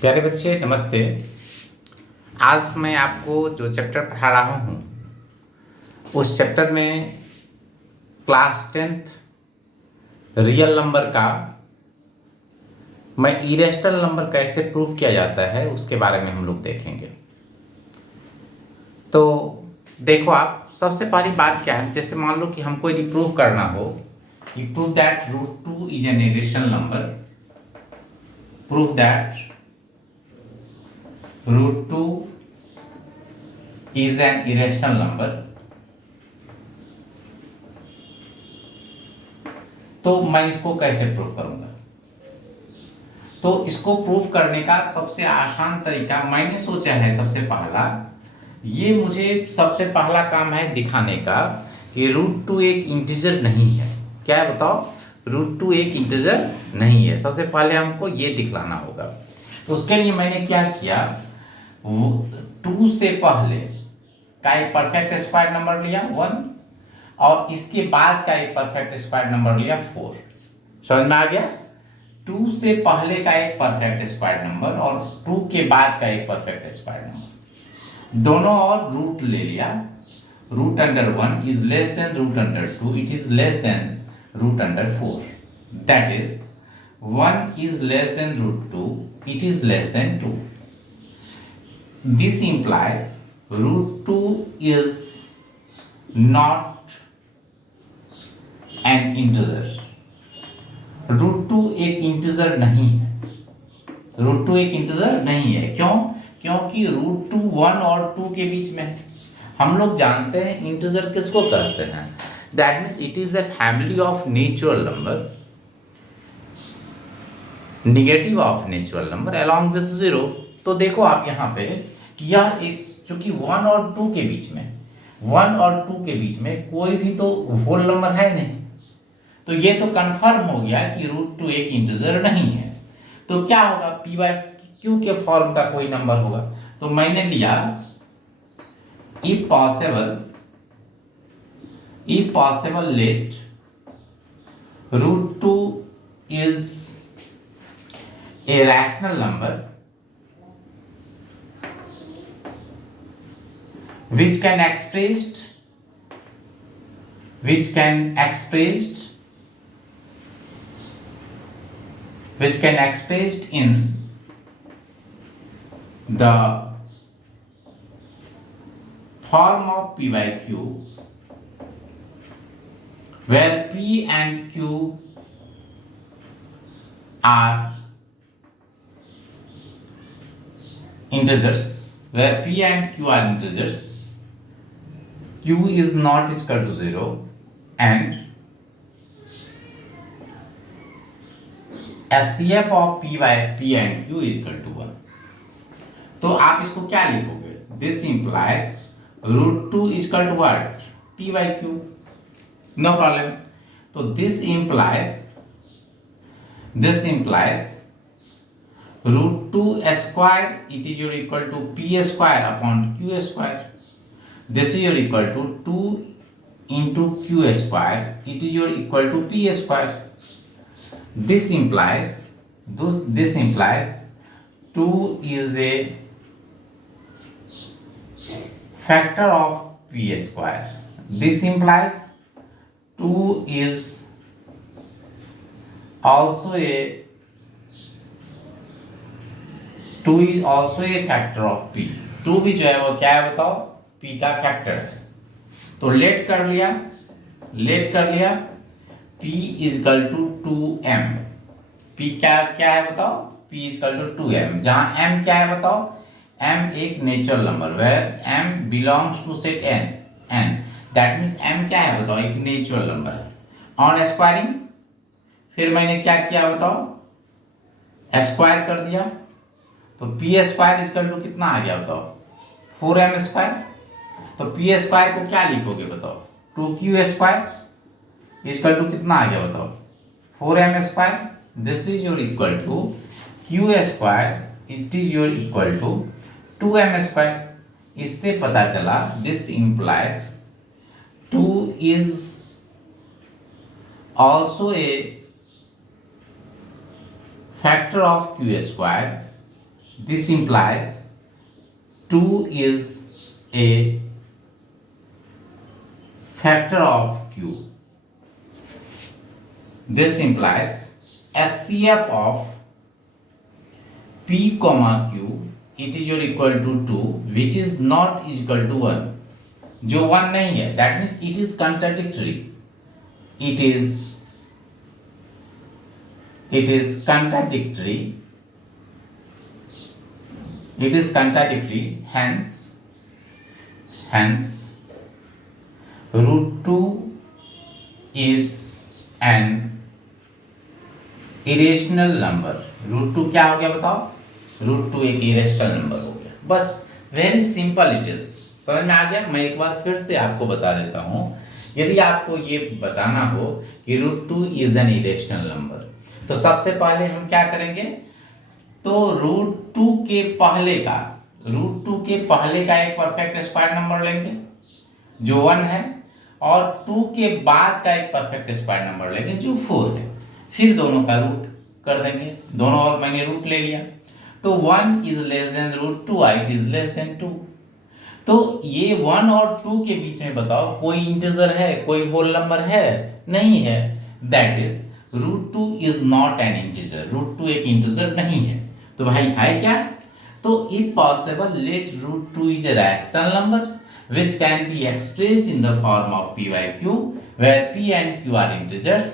प्यारे बच्चे नमस्ते। आज मैं आपको जो चैप्टर पढ़ा रहा हूँ उस चैप्टर में क्लास 10th रियल नंबर का मैं इरेशनल नंबर कैसे प्रूव किया जाता है उसके बारे में हम लोग देखेंगे। तो देखो, आप सबसे पहली बात क्या है, जैसे मान लो कि हमको यदि प्रूव करना हो कि prove that √2 is an irrational number, prove that √2 is an irrational number, तो मैं इसको कैसे प्रूव करूंगा। तो इसको प्रूव करने का सबसे आसान तरीका मैंने सोचा है, सबसे पहला ये मुझे सबसे पहला काम है दिखाने का कि √2 एक इंटीजर नहीं है। क्या है बताओ, √2 एक इंटीजर नहीं है। सबसे पहले हमको ये दिखलाना होगा। तो उसके लिए मैंने क्या किया, 2 से पहले का एक परफेक्ट स्क्वायर नंबर लिया 1 और इसके बाद का एक परफेक्ट स्क्वायर नंबर लिया 4। समझ में आ गया। 2 से पहले का एक परफेक्ट स्क्वायर नंबर और 2 के बाद का एक परफेक्ट स्क्वायर नंबर, दोनों और रूट ले लिया। √1 is less than √2, it is less then √4। That is 1 is less than √2, it is less than 2. This implies √2 is not an integer. √2 एक इंटीजर नहीं है। √2 एक इंटीजर नहीं है। क्यों? क्योंकि √2 1 और 2 के बीच में है। हम लोग जानते हैं इंटीजर किसको कहते हैं। That means it is a family of natural number, negative of natural number along with 0। तो देखो आप यहाँ पे यह एक चूंकि 1 और 2 के बीच में, 1 और 2 के बीच में कोई भी तो होल नंबर है नहीं, तो ये तो कंफर्म हो गया कि √2 एक इंटीजर नहीं है। तो क्या होगा, p/q के फॉर्म का कोई नंबर होगा। तो मैंने लिया if possible let √2 is a rational number which can expressed in the form of p/q, where p and q are integers, q is not equal to 0 and HCF of p and q is equal to 1। तो आप इसको क्या लिखोगे, this implies √2 is equal to what, p/q, no problem. तो this implies √2 square it is your equal to p square upon q square. This is your equal to 2 into q square, it is your equal to p square. This implies 2 is a factor of p square. This implies 2 is also a factor of p। 2 भी जो है वो क्या है बताओ, p का factor है। तो लेट कर लिया p is equal to 2m। p क्या है बताओ, p is equal to 2m, जहां m क्या है बताओ, m एक natural number, where m belongs to set n, that means m क्या है बताओ, एक नेचुरल नंबर है। ऑन स्क्वायरिंग फिर मैंने क्या किया बताओ, स्क्वायर कर दिया। तो पी स्क्वायर इक्वल टू कितना आ गया बताओ, 4m स्क्वायर। तो पी स्क्वायर को क्या लिखोगे बताओ, 2q स्क्वायर इक्वल टू कितना आ गया बताओ, 4m square. This is your equal to q square, it is your equal to 2m square. इससे पता चला this implies 2 is also a factor of q square, This implies 2 is a factor of q. This implies HCF of p comma q it is equal to 2 which is not equal to 1. जो 1 नहीं है, that means it is contradictory. It is contradictory. It is contradictory. Hence root 2 is an irrational number. Root 2 क्या हो गया बताओ? Root 2 एक irrational number हो गया. बस वेरी सिंपल इट इज. समझ में आ गया? मैं एक बार फिर से आपको बता देता हूं. यदि आपको ये बताना हो कि root 2 is an irrational number, तो सबसे पहले हम क्या करेंगे? तो रूट 2 के पहले का एक परफेक्ट स्क्वायर नंबर लेंगे जो 1 है, और 2 के बाद का एक परफेक्ट स्क्वायर नंबर लेंगे जो 4 है. फिर दोनों का रूट कर देंगे. दोनों और मैंने रूट ले लिया. तो 1 is less than root 2, it is less than 2. तो ये 1 और 2 के बीच में बताओ कोई इंटीजर है, कोई होल नंबर है? नहीं है. That is root 2 is not an integer. Root 2 एक इंटीजर नहीं है. तो भाई है क्या? तो if possible let root 2 is a rational number which can be expressed in the form of p by q where p and q are integers,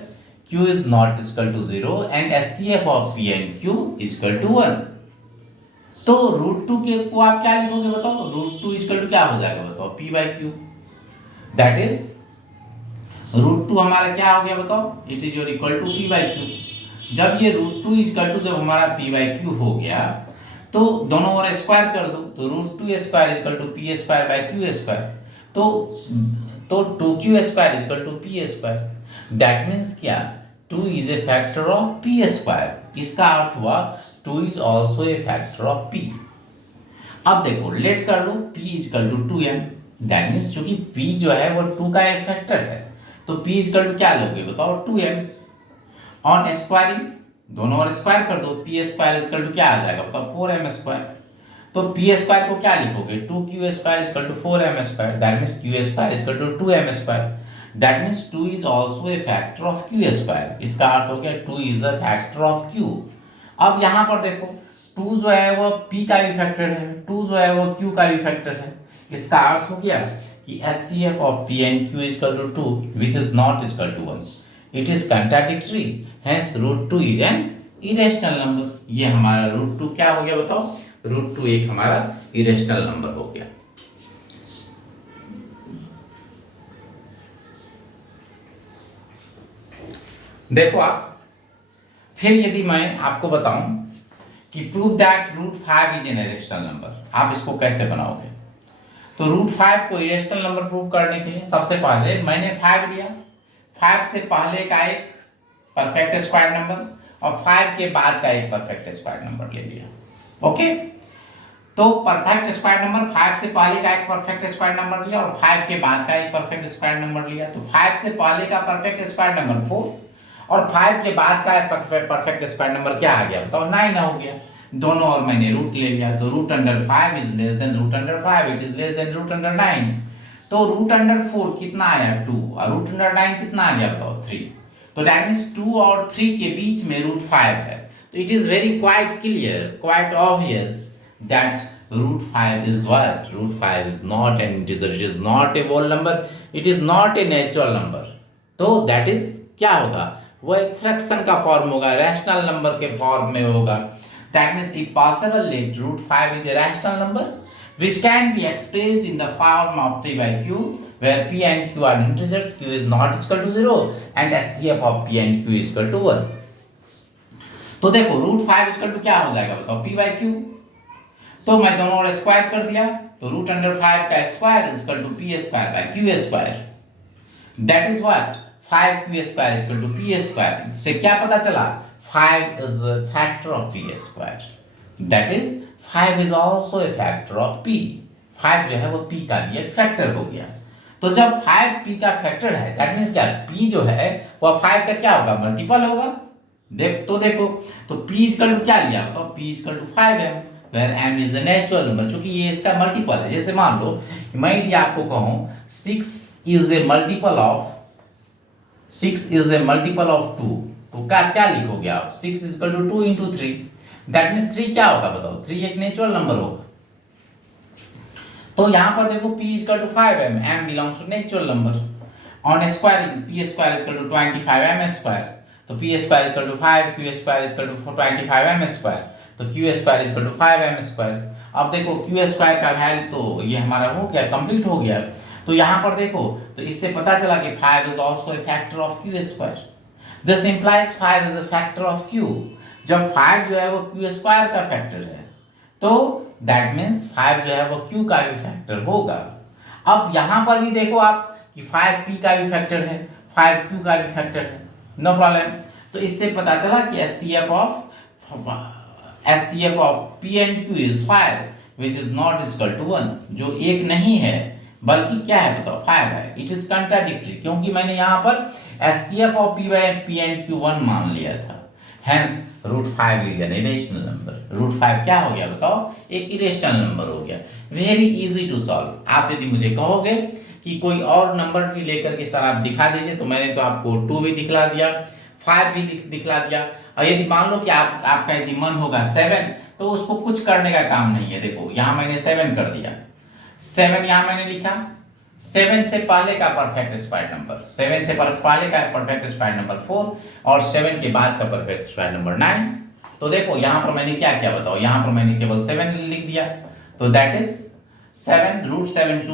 q is not equal to 0 and HCF of p and q is equal to 1. तो root 2 के को आप क्या लिखोगे बताओ? Root 2 equal to क्या हो जाएगा बताओ? p by q. That is root 2 हमारा क्या हो गया बताओ? It is your equal to p by q. जब ये रूट 2 इक्वल टू जब हमारा p by q हो गया तो दोनों ओर स्क्वायर कर दो. तो root 2 square equal to P square by Q square. तो 2q square equal to P square. That means क्या? 2 is a factor of P square. इसका अर्थ हुआ 2 is also a factor of p. अब देखो लेट कर लो p equal to 2m. That means चूंकि p जो है वो 2 का एक फैक्टर है, तो p इक्वल टू क्या लोगे बताओ? 2m. ऑन स्क्वायरिंग दोनों और स्क्वायर कर दो. पी स्क्वायर इक्वल टू क्या आ जाएगा बताओ? 4m square. तो पी स्क्वायर को क्या लिखोगे? 2q square equal to 4m square. That means q square equal to 2m square. That means 2 is also a factor of q square. इसका अर्थ हो गया 2 is a factor of q. अब यहां पर देखो 2 जो है वो p का भी फैक्टर है, 2 जो है वो q का भी फैक्टर है. इसका अर्थ हो गया कि HCF of p and q is equal to 2 which is not equal to 1. It is contradictory. Hence root 2 is an irrational number. ये हमारा root 2 क्या हो गया बताओ? root 2 एक हमारा irrational number हो गया. देखो आप, फिर यदि मैं आपको बताऊं कि prove that root 5 is an irrational number, आप इसको कैसे बनाओगे? तो रूट 5 को इरेशनल नंबर प्रूव करने के लिए सबसे पहले मैंने 5 लिया. 5 से पहले का एक परफेक्ट स्क्वायर नंबर और 5 के बाद का एक परफेक्ट स्क्वायर नंबर ले लिया. ओके. तो परफेक्ट स्क्वायर नंबर 5 से पहले का एक परफेक्ट स्क्वायर नंबर लिया और 5 के बाद का एक परफेक्ट स्क्वायर नंबर लिया. तो 5 से पहले का परफेक्ट स्क्वायर नंबर 4 और 5 के बाद का परफेक्ट स्क्वायर नंबर क्या आ गया बताओ? 9 हो गया. दोनों और मैंने रूट ले लिया. तो root under 5 is less than root under 5, it is less than root under 9. तो रूट अंडर 4 कितना आया? 2. और रूट अंडर 9 कितना आ गया बताओ? 3. तो दैट मींस 2 और 3 के बीच में रूट 5 है. तो it is very quite clear, quite obvious that root 5 is what? Root 5 is not an integer, it is not a whole number, it is not a natural number. तो that is क्या होगा? वो एक fraction का form होगा, rational number के form में होगा. That means if possible let root 5 is a rational number which can be expressed in the form of p by q where p and q are integers, q is not equal to 0 and HCF of p and q is equal to 1. तो देखो root 5 equal to क्या हो जाएगा बताओ? p by q. तो मैं दोनों ओर square कर दिया. तो रूट अंडर 5 का square is equal to p square by q square. That is what? 5q square is equal to p square. से क्या पता चला? 5 is a factor of p square. That is 5 is also a factor of p. 5 जो है वो p का भी एक फैक्टर हो गया. तो जब 5 p का फैक्टर है दैट मींस क्या? p जो है वो 5 का क्या होगा? मल्टीपल होगा. देखो तो p इक्वल टू क्या लिया? तो p equal to 5m. Where m is a natural number, क्योंकि ये इसका मल्टीपल है। जैसे मान लो मैं यदि आपको कहूं 6 इज ए मल्टीपल ऑफ 2, तो क्या क्या लिखोगे आप? 6 equal to 2 into 3। That means 3 क्या होगा बताओ? 3 एक नेचुरल नंबर होगा। तो यहां पर देखो p equal to 5m, m belongs to natural number. On squaring p square equal to 25m square, तो p square equal to 5, q square equal to 25m square, तो q square equal to 5m square. अब देखो q square का value तो ये हमारा हो गया, कंप्लीट हो गया। तो यहां पर देखो तो इससे पता चला कि 5 is also a factor of q square. This implies 5 is a factor of q। जब 5 जो है वो q स्क्वायर का फैक्टर है, तो दैट मीन्स 5 जो है वो q का भी फैक्टर होगा। अब यहां पर भी देखो आप कि 5 p का भी फैक्टर है, 5 q का भी फैक्टर है, नो प्रॉब्लम। तो इससे पता चला कि SCF of p and q is 5 which is not equal to 1, जो एक नहीं है बल्कि क्या है बताओ? 5 है। इट इज कंट्राडिक्टरी, क्योंकि मैंने यहाँ पर SCF of p and q 1 मान लिया था। Hence √5 is an irrational number। √5 क्या हो गया बताओ? एक इरेशनल नंबर हो गया। Very easy to solve. आप यदि मुझे कहोगे कि कोई और नंबर भी लेकर के सर आप दिखा दीजिए, तो मैंने तो आपको 2 भी दिखला दिया, 5 भी दिखला दिया। और यदि मान लो कि आपका यदि मन होगा 7, तो उसको कुछ करने का काम नहीं है। देखो यहाँ मैंने 7 कर दिया, 7 यहाँ मैंने लिखा। 7 से पहले का परफेक्ट स्क्वायर नंबर, 7 से पहले का परफेक्ट स्क्वायर नंबर 4, और 7 के बाद का परफेक्ट स्क्वायर नंबर 9। तो देखो यहाँ पर मैंने क्या किया बताओ? यहाँ पर मैंने केवल 7 लिख दिया, तो दैट इज 7 √7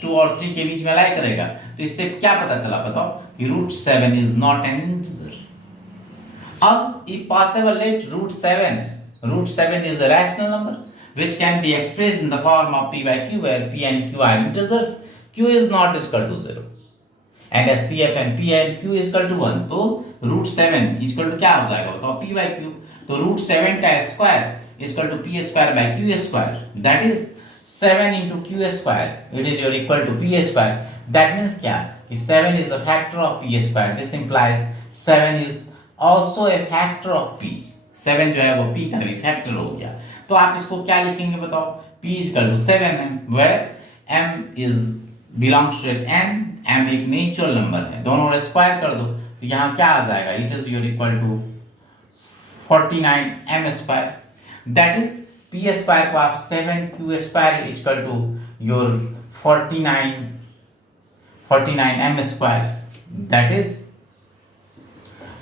2 और 3 के बीच में लाई करेगा। तो इससे क्या पता चला बताओ? कि √7 इज नॉट एन इंटीजर। अब if possible let √7 is a rational number which can be expressed in the form of p by q, where p and q are integers, q is not equal to 0 and SCF and p and q is equal to 1। तो √7 equal to क्या हो जाएगा बताओ? p by q। तो √7 का square equal to p square by q square, that is 7 into q square, it is your equal to p square. That means क्या? कि 7 is a factor of p square. This implies 7 is also a factor of p। 7 जो है वो p का भी factor हो गया। तो आप इसको क्या लिखेंगे बताओ? p is equal to 7m, where m is belongs to n, m एक नेचुरल नंबर है। दोनों और स्क्वायर कर दो, तो यहाँ क्या आ जाएगा? It is your equal to 49m square. That is p square को आप 7q square is equal to your 49m square, that is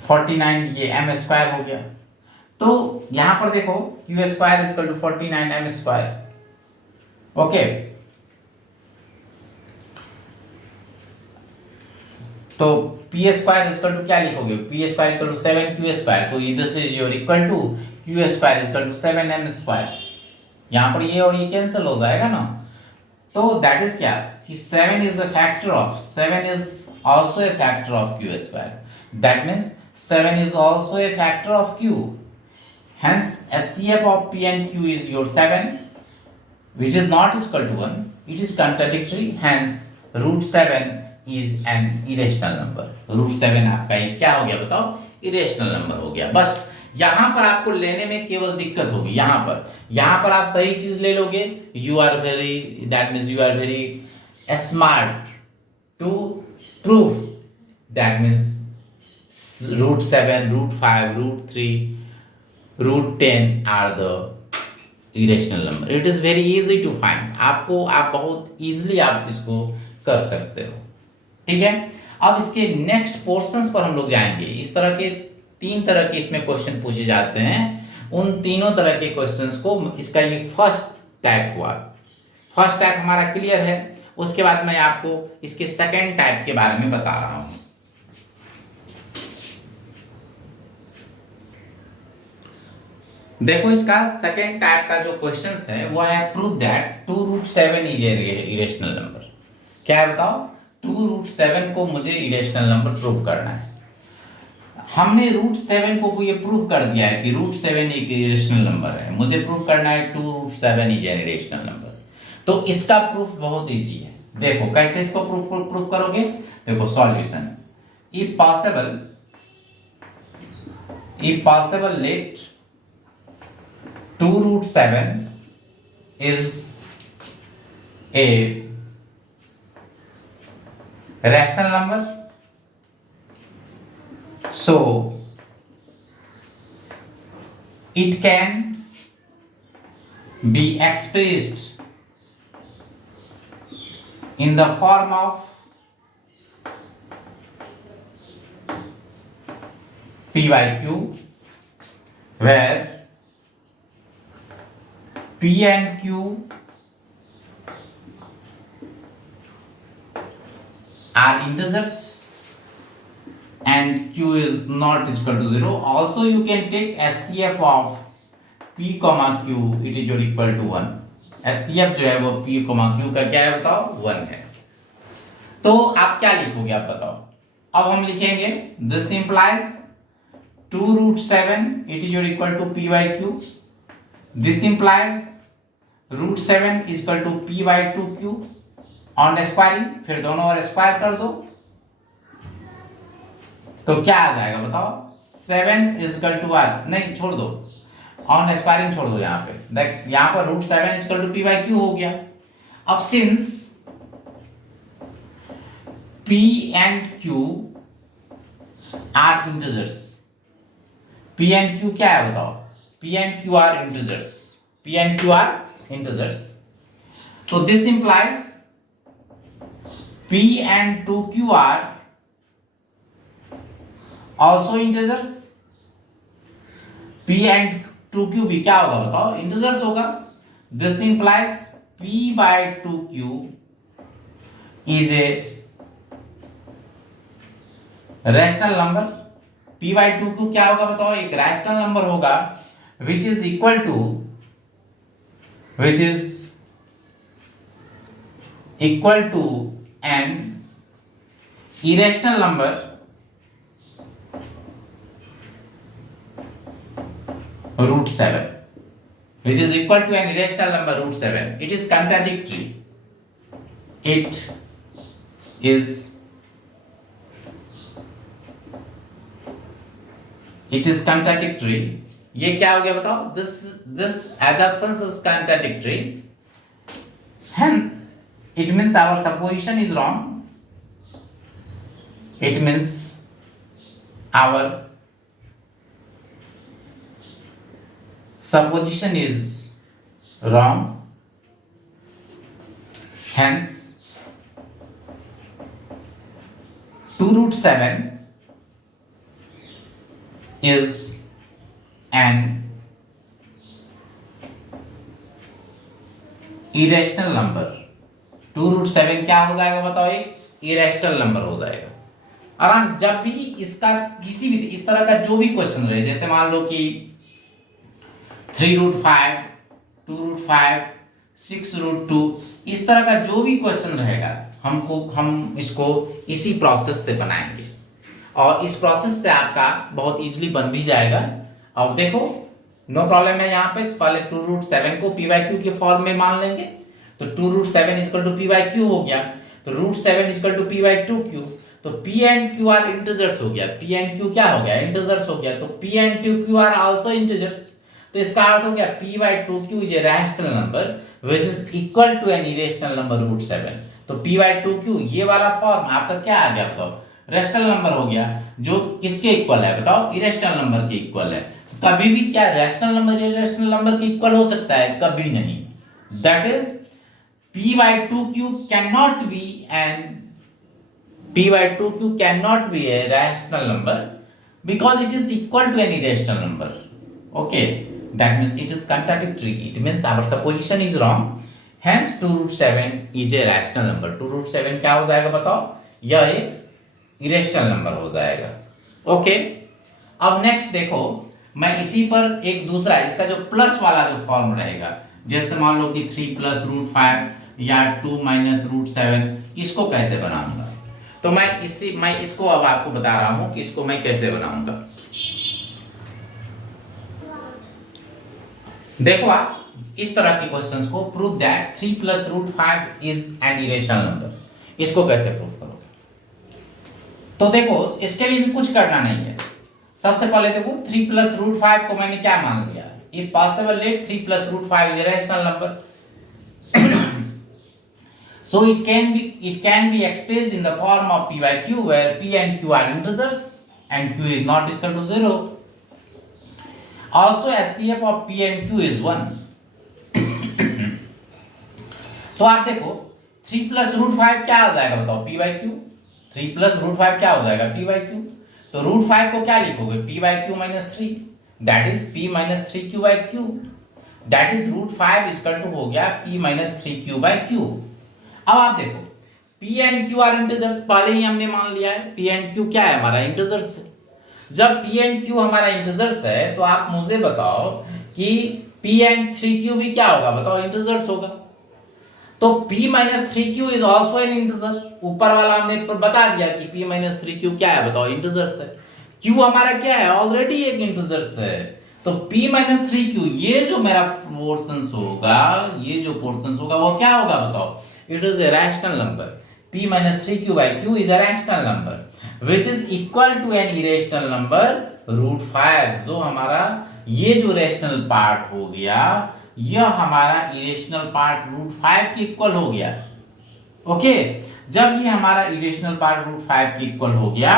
49 ये m स्क्वायर हो गया। तो यहां पर देखो q square equal to 49m square. Okay, तो p स्क्वायर इक्वल टू क्या लिखोगे? p square equal to 7q square, तो this is your equal to q square equal to 7m square. यहां पर ये और ये कैंसिल हो जाएगा ना। तो दैट इज क्या? कि 7 is a factor of 7 is also a factor of q square, that means 7 is also a factor of q, hence SCF of p and q is your 7, which is not equal to 1, it is contradictory, hence √7 is an irrational number। √7 आपका ये क्या हो गया बताओ? Irrational number हो गया। बस यहां पर आपको लेने में केवल दिक्कत होगी। यहां पर आप सही चीज ले लोगे, you are very, that means you are very smart to prove, that means √7, √5, √3, √10 are the irrational number। it is very easy to find। आप बहुत easily आप इसको कर सकते हो, ठीक है। अब इसके नेक्स्ट पोर्शंस पर हम लोग जाएंगे। इस तरह के 3 तरह के इसमें क्वेश्चन पूछे जाते हैं। उन तीनों तरह के क्वेश्चंस को, इसका ये फर्स्ट टाइप हुआ। फर्स्ट टाइप हमारा क्लियर है। उसके बाद मैं आपको इसके सेकेंड टाइप के बारे में बता रहा हूं। देखो इसका सेकेंड टाइप का जो क्वेश्चन है वो है prove that 2√7 is irrational number. क्या है बताओ? 2√7 को मुझे इरेशनल नंबर प्रूव करना है। हमने √7 को ये प्रूव कर दिया है कि √7 एक इरेशनल नंबर है। मुझे प्रूव करना है 2√7 इज एन इरेशनल नंबर। तो इसका प्रूफ बहुत इजी है। देखो कैसे इसको प्रूफ करोगे। देखो solution, if possible late 2√7 is a rational number, so it can be expressed in the form of P by Q, where P and Q are integers and Q is not equal to 0. Also you can take SCF of P, Q, it is equal to 1. SCF जो है वो P, Q का क्या है बताओ 1 है. तो आप क्या लिखोगे आप बताओ. अब हम लिखेंगे this implies 2 root 7 it is equal to P by Q. This implies root 7 is equal to P by 2Q on squaring. फिर दोनों ओर स्क्वायर कर दो तो क्या आ जाएगा बताओ. 7 is equal to r, नहीं छोड़ दो, ऑन स्क्वायरिंग छोड़ दो. यहाँ पे देख, यहाँ पर root 7 is equal to P by Q हो गया. अब since P and Q are integers, P and Q क्या है बताओ. P and Q are integers, P and Q are integers. So this implies P and 2Q are also integers. P and 2Q भी क्या होगा बताओ integers होगा. This implies P by 2Q is a rational number. P by 2Q क्या होगा बताओ, एक rational number होगा which is equal to an irrational number root 7, which is equal to an irrational number root 7. It is contradictory. It is contradictory. ये क्या हो गया बताओ. This assumption is contradictory. Hence, it means our supposition is wrong. It means our supposition is wrong. Hence, 2 root 7 is an irrational number. 2 root 7 क्या हो जाएगा बताओ, एक irrational number हो जाएगा. आराम से जब भी इसका किसी भी इस तरह का जो भी क्वेश्चन रहे, जैसे मान लो कि 3 root 5, 2 root 5, 6 root 2, इस तरह का जो भी क्वेश्चन रहेगा हम इसको इसी प्रोसेस से बनाएंगे और इस प्रोसेस से आपका बहुत इजीली बन भी जाएगा. अब देखो नो प्रॉब्लम है. यहाँ पे पहले 2 root 7 को P by Q के फॉर्म में मान लेंगे तो 2 root 7 is equal to P by Q हो गया. तो root 7 is equal to P by 2Q. तो P and Q are integers हो गया. P and Q क्या हो गया, integers हो गया. तो P and 2Q are also integers. तो इसका अर्थ हो गया P by 2Q is a rational number which is equal to an irrational number root 7. तो P by 2Q ये वाला फॉर्म आपका क्या आ गया बताओ, रैशनल नंबर हो गया जो किसके इक्वल है बताओ, इरेशनल नंबर के इक्वल है. तो कभी भी क्या रैशनल नंबर इरेशनल नंबर के इक्वल हो सकता है, कभी नहीं. That is P by 2Q cannot be a rational number because it is equal to an irrational number. Okay, that means it is contradictory. It means our supposition is wrong. Hence 2 root 7 is a rational number. 2 root 7 क्या हो जाएगा बताओ, यह एक irrational number हो जाएगा. Okay, अब next देखो, मैं इसी पर एक दूसरा इसका जो प्लस वाला जो फॉर्म रहेगा, जैसे मान लो कि 3 plus root 5 या 2 minus root 7, इसको कैसे बनाऊंगा. तो मैं इसको अब आपको बता रहा हूं कि इसको मैं कैसे बनाऊंगा. देखो आप इस तरह के क्वेश्चंस को prove that 3 plus root 5 is an irrational number, इसको कैसे प्रूव करोगे. तो देखो इसके लिए भी कुछ करना नहीं है. सबसे पहले देखो 3 plus root 5 को मैंने क्या मान लिया, if possible late 3 plus root 5 is a rational number. So it can be expressed in the form of p by q, where p and q are integers and q is not equal to 0. Also HCF of p and q is 1. तो आप देखो 3 plus root 5 क्या आ जाएगा बताओ, p by Q. 3 plus root 5 क्या हो जाएगा, p बाई क्यू। तो रूट 5 को क्या लिखोगे, p by Q minus 3, that is p minus 3 q by Q, that is root 5 equal to हो गया p minus 3 q by Q. अब आप देखो p and q are integers, पहले ही हमने मान लिया है p एंड q क्या है हमारा, इंटीजर्स है। जब p एंड q हमारा इंटीजर्स है तो आप मुझे बताओ कि p एंड 3q भी क्या होगा, बताओ इंटीजर्स होगा। तो p minus 3q is also an integer. ऊपर वाला हमने बता दिया कि p माइनस 3q क्या है, बताओ इंटीजर्स है। q हमारा क्या है, ऑलरेडी एक इंटीजर्स है। तो p माइनस 3q ये जो मेरा पोर्शंस होगा, ये जो पोर्शंस होगा वो क्या होगा बताओ, it is a rational number. p minus 3q by q is a rational number which is equal to an irrational number root 5। जो हमारा ये जो रैशनल पार्ट हो गया, यह हमारा इरेशनल पार्ट रूट 5 के इक्वल हो गया। ओके, जब ये हमारा इरेशनल पार्ट रूट 5 के इक्वल हो गया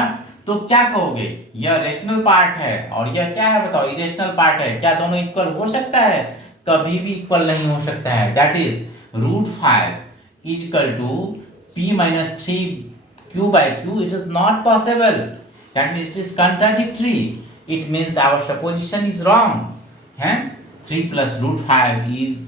तो क्या कहोगे, यह रेशनल पार्ट है और यह क्या है बताओ, इरेशनल पार्ट है। क्या दोनों इक्वल हो सकता है, कभी भी इक्वल नहीं हो सकता है। That is root 5 is equal to p minus 3q by q, it is not possible. That means it is contradictory. It means our supposition is wrong. Hence 3 plus root 5 is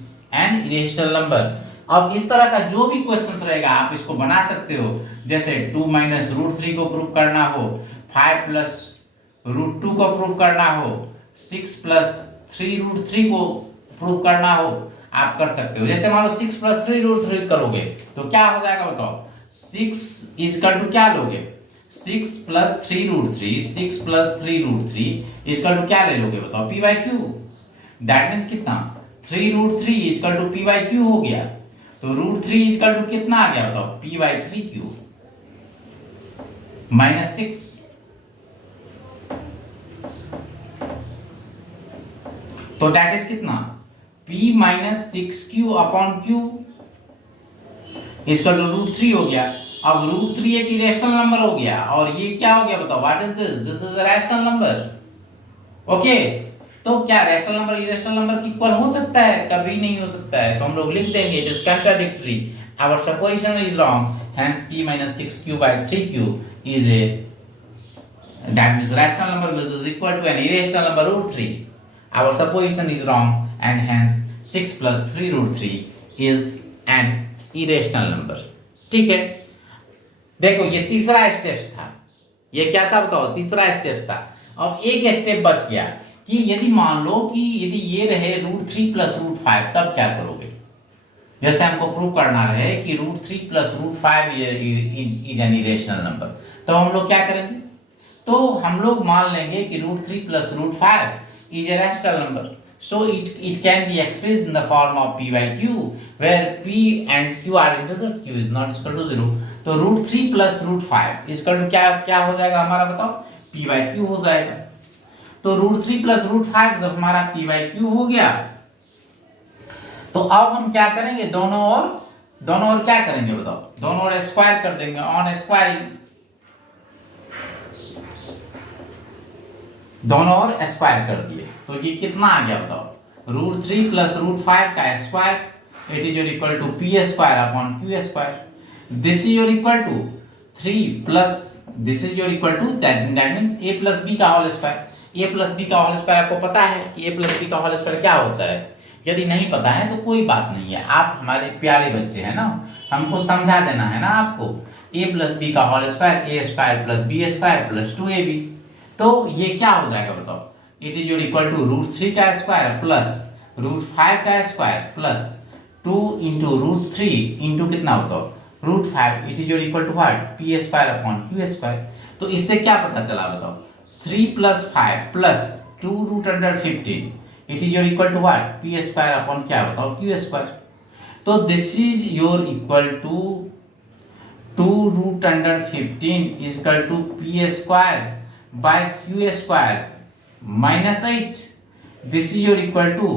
an irrational number. अब इस तरह का जो भी question रहेगा आप इसको बना सकते हो। जैसे 2 माइनस रूट 3 को प्रूव करना हो, 5 प्लस रूट 2 को प्रूव करना हो, 6 प्लस 3 रूट 3 को प्रूव करना हो, आप कर सकते हो। जैसे मान लो 6 प्लस 3 रूट 3 करोगे तो क्या हो जाएगा बताओ, 6 इक्वल टू क्या लोगे, 6 plus 3 root 3, 6 plus 3 root 3 equal to क्या ले लोगे बताओ, p by Q. That means कितना, 3 root 3 equal to p by Q हो गया। तो रूट 3 इक्वल टू कितना आ गया बताओ, p बाई 3 क्यू माइनस 6। तो दैट इज कितना, p minus 6q upon q इसका रूट 3 हो गया। अब रूट 3 एक इरेशनल नंबर हो गया और ये क्या हो गया बताओ, what is this, this is a rational number. Okay, तो क्या रैशनल नंबर इरेशनल नंबर की इक्वल हो सकता है, कभी नहीं हो सकता है। तो हम लोग लिख देंगे it is contradictory, our supposition is wrong, hence p minus 6q by 3q is a, that means rational number which is equal to an irrational number root 3. Our supposition is wrong and hence 6 plus 3 root 3 is an irrational number. ठीक है, देखो ये तीसरा step था। ये क्या था बताओ, तीसरा स्टेप था। अब एक स्टेप बच गया कि यदि मान लो कि यदि ये रहे रूट 3 प्लस रूट 5, तब क्या करोगे। जैसे हमको प्रूव करना रहे कि root 3 plus root 5 is an irrational number, तो हम लोग क्या करेंगे, तो हम लोग मान लेंगे कि root 3 plus root 5 is a rational number. So it can be expressed in the form of p by q, where p and q are integers, q is not equal to 0. तो root 3 plus root 5 equal to क्या हो जाएगा हमारा बताओ, p by q हो जाएगा। तो root 3 plus root 5 जब हमारा p by q हो गया, तो अब हम क्या करेंगे, दोनों ओर क्या करेंगे बताओ, दोनों ओर स्क्वायर कर देंगे, ऑन स्क्वायरिंग, दोनों ओर स्क्वायर कर दिए। तो ये कितना आ गया बताओ, रूट 3 प्लस रूट 5 का square, it is your equal to p square upon q square. This is your equal to 3 plus this is your equal to, that means a plus b का whole square. a plus b का whole square आपको पता है कि a plus b का whole square क्या होता है। यदि नहीं पता है तो कोई बात नहीं है, आप हमारे प्यारे बच्चे हैं ना, हमको समझा देना है ना आपको। a प्लस b का whole square, a square plus b square plus 2ab। तो ये क्या हो जाएगा बताओ, it is your equal to root 3 का स्क्वायर प्लस रूट 5 का square plus 2 into root 3 into कितना बताओ, root 5, it is your equal to what, p square upon q square. तो इससे क्या पता चला बताओ, 3 plus 5 plus 2 root under 15, it is your equal to what, p square upon क्या बताओ, q स्क्वायर। तो this is your equal to 2 root under 15 is equal to p square by q square minus 8. This is your equal to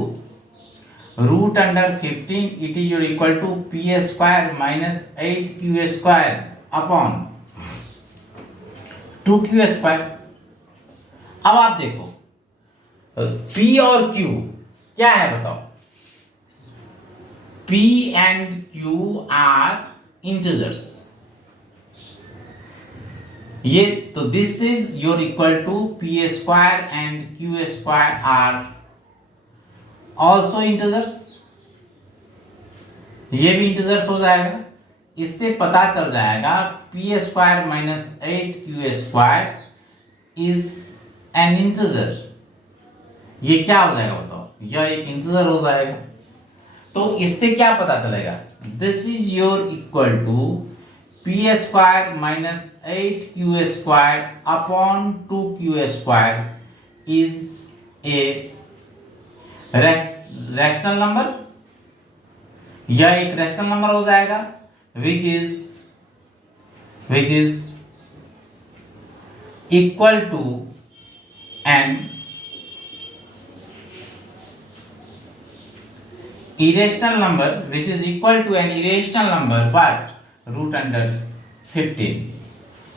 root under 15 it is equal to P square minus 8 square upon 2 square. अब आप देखो P और Q क्या है बताओ। P and Q are integers. ये तो this is your equal to P square and Q square are also integers. ये भी इंटीजर्स हो जाएगा। इससे पता चल जाएगा P square minus 8Q square is N integer. ये क्या हो जाएगा बताओ, यह एक इंटीजर हो जाएगा। तो इससे क्या पता चलेगा, this is your equal to P square minus 8Q square upon 2Q square is a rational number. यह एक रैशनल नंबर हो जाएगा which is equal to an irrational number which is equal to an irrational number but root under 15.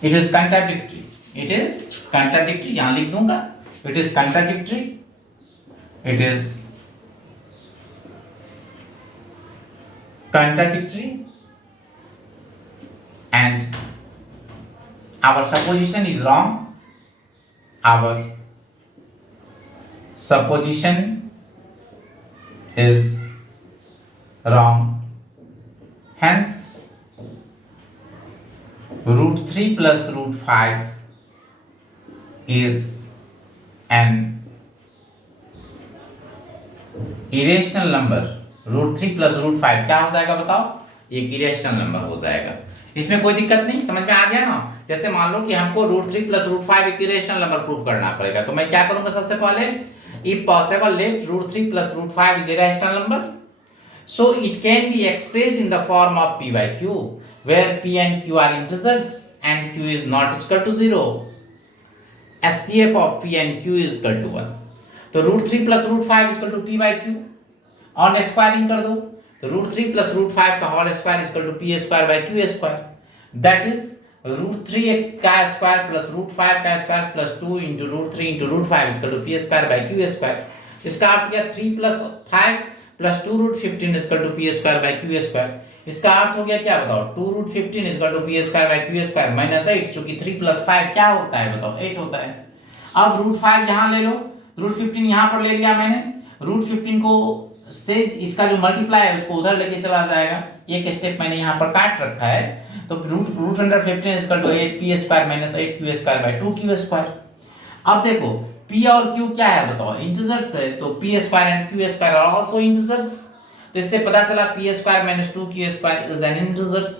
It is contradictory. It is contradictory. यहाँ लिख दूंगा it is contradictory. It is contradictory and our supposition is wrong. Our supposition is wrong. Hence root 3 plus root 5 is an irrational number. root 3 plus root 5 क्या हो जाएगा बताओ, एक irrational number हो जाएगा। इसमें कोई दिक्कत नहीं, समझ में आ गया ना। जैसे मान लो कि हमको root 3 plus root 5 एक irrational number प्रूव करना पड़ेगा, तो मैं क्या करूंगा सबसे पहले, if possible let root 3 plus root 5 is a rational number. So it can be expressed in the form of P by Q, where P and Q are integers and Q is not equal to 0. SCF of P and Q is equal to 1. तो root 3 plus root 5 is equal to P by Q. और squaring कर दो तो root 3 plus root 5 का whole square is equal to P square by Q square. That is root 3 का square plus root 5 का square plus 2 into root 3 into root 5 is equal to P square by Q square. इसका अर्थ क्या, 3 plus 5 plus 2 root 15 is equal to P square by Q square. इसका अर्थ हो गया क्या बताओ, 2 root 15 is equal to P square by Q square minus 8, क्योंकि 3 plus 5 क्या होता है बताओ, 8 होता है। अब रूट 5 यहाँ ले लो, रूट 15 यहाँ पर ले लिया मैंने, रूट 15 को से इसका जो मल्टीप्लाई है उसको उधर लेके चला जाएगा, एक स्टेप मैंने यहाँ पर काट रखा है। तो root under 15 is equal to 8 P square minus 8 Q square by 2 Q square. अब देखो P और Q क्या है बताओ, इंटीजर्स है, तो P square and Q square are also integers. तो इससे पता चला P square minus 2Q square is an integers.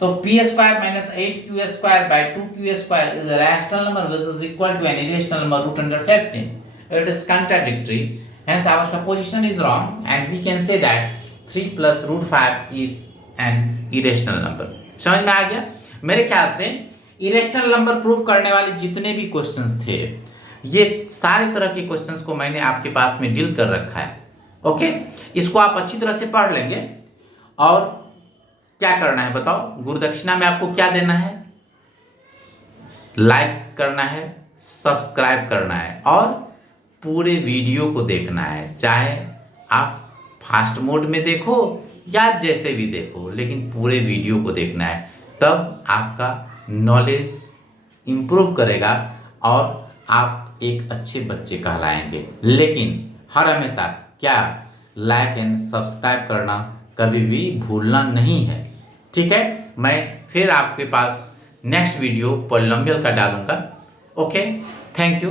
तो P square minus 8Q square by 2Q square is a rational number which is equal to an irrational number root under 15. It is contradictory, hence our supposition is wrong and we can say that 3 plus root 5 is an irrational number. समझ में आ गया? मेरे ख्याल से irrational number prove करने वाले जितने भी क्वेश्चंस थे, ये सारे तरह के क्वेश्चंस को मैंने आपके पास में डील कर रखा है। ओके, इसको आप अच्छी तरह से पढ़ लेंगे। और क्या करना है बताओ, गुरुदक्षिणा में आपको क्या देना है, लाइक करना है, सब्सक्राइब करना है और पूरे वीडियो को देखना है, चाहे आप फास्ट मोड में देखो या जैसे भी देखो, लेकिन पूरे वीडियो को देखना है, तब आपका नॉलेज इंप्रूव करेगा और आप एक अच्छे बच्चे कहलाएंगे। लेकिन हर हमेशा क्या, लाइक एंड सब्सक्राइब करना कभी भी भूलना नहीं है। ठीक है, मैं फिर आपके पास नेक्स्ट वीडियो पॉलिनोमियल का डालूंगा। Okay, thank you.